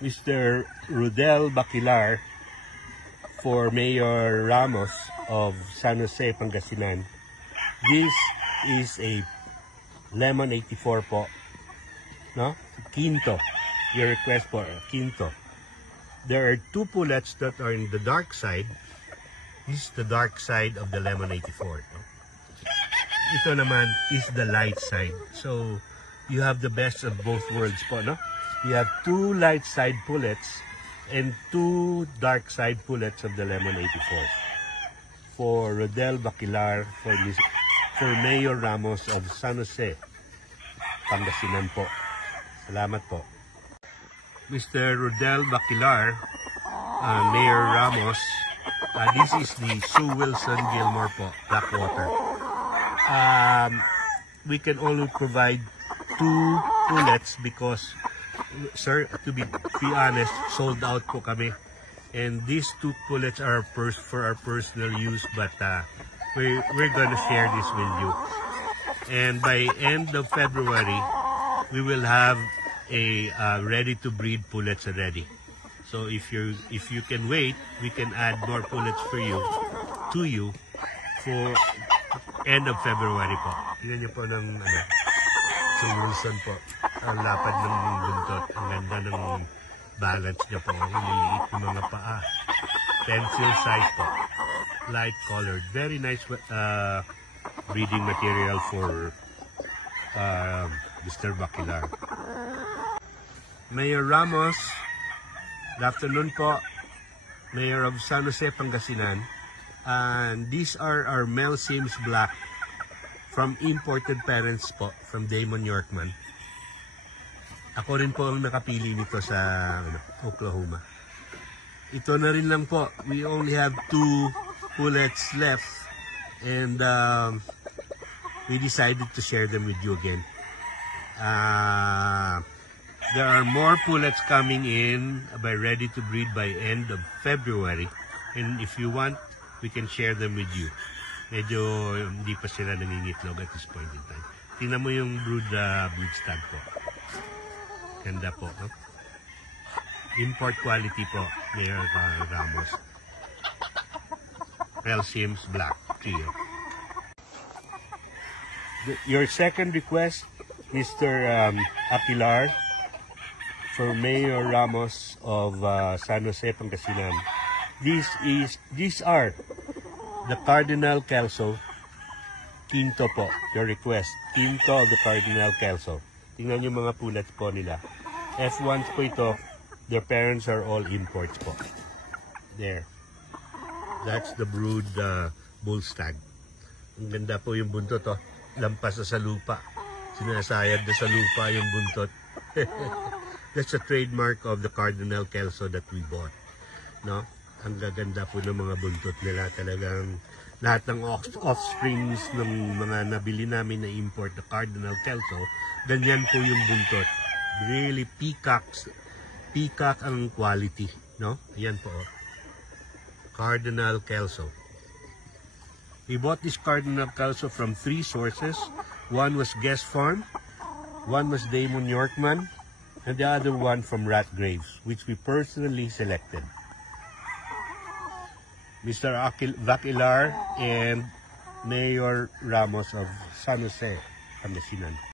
Mr. Rodel Baquilar for Mayor Ramos of San Jose, Pangasinan. This is a lemon 84 po. No? Quinto. Your request for Quinto. There are two pullets that are in the dark side. This is the dark side of the lemon 84. No? Ito naman is the light side. So, you have the best of both worlds po, no? You have two light side pullets and two dark side pullets of the lemon 84. For Rodel Baquilar, for Mayor Ramos of San Jose, Pangasinan po. Salamat po. Mr. Rodel Baquilar, Mayor Ramos, this is the Sue Wilson Gilmore po, Blackwater. We can only provide two pullets because, sir, to be honest, sold out po kami. And these two pullets are for our personal use, but we're gonna share this with you. And by end of February, we will have a ready to breed pullets already. So if you can wait, we can add more pullets for you for end of February po. Tingnan niyo po ng Sue Wilson po. Ang lapad ng buntot, ang ganda ng balance niya po. Ang liliit ng mga paa. Pencil size po. Light colored. Very nice breeding material for Mr. Baquilar. Mayor Ramos, good afternoon po. Mayor of San Jose, Pangasinan. And these are our male Sims Black from imported parents po, from Damon Yorkman. Ako rin po ang nakapili nito sa Oklahoma. Ito na rin lang po. We only have two pullets left and we decided to share them with you again. There are more pullets coming in by ready to breed by end of February. And if you want, we can share them with you. Medyo hindi pa sila nangingitlog at this point in time. Tingnan mo yung brood stag po. Ganda po. No? Import quality po, Mayor Ramos. Real Sims Black. Trio. Your second request, Mr. Apilar, for Mayor Ramos of San Jose, Pangasinan. These are the Cardinal Kelso Quinto po, your request. Quinto of the Cardinal Kelso. Tingnan yung mga pullets po nila. F1s po ito. Their parents are all imports po. There. That's the brood bull stag. Ang ganda po yung buntot. Oh. Lampas na sa lupa. Sinasayad na sa lupa yung buntot. That's a trademark of the Cardinal Kelso that we bought. No? Ang gaganda po ng mga buntot nila. Talagang lahat ng offsprings ng mga nabili namin na import the Cardinal Kelso, ganyan po yung buntot. Really peacock ang quality, no? Ayan po. Cardinal Kelso. We bought this Cardinal Kelso from three sources. One was Guest Farm, one was Damon Yorkman, and the other one from Rat Graves, which we personally selected. Mr. Baquilar and Mayor Ramos of San Jose, Pangasinan.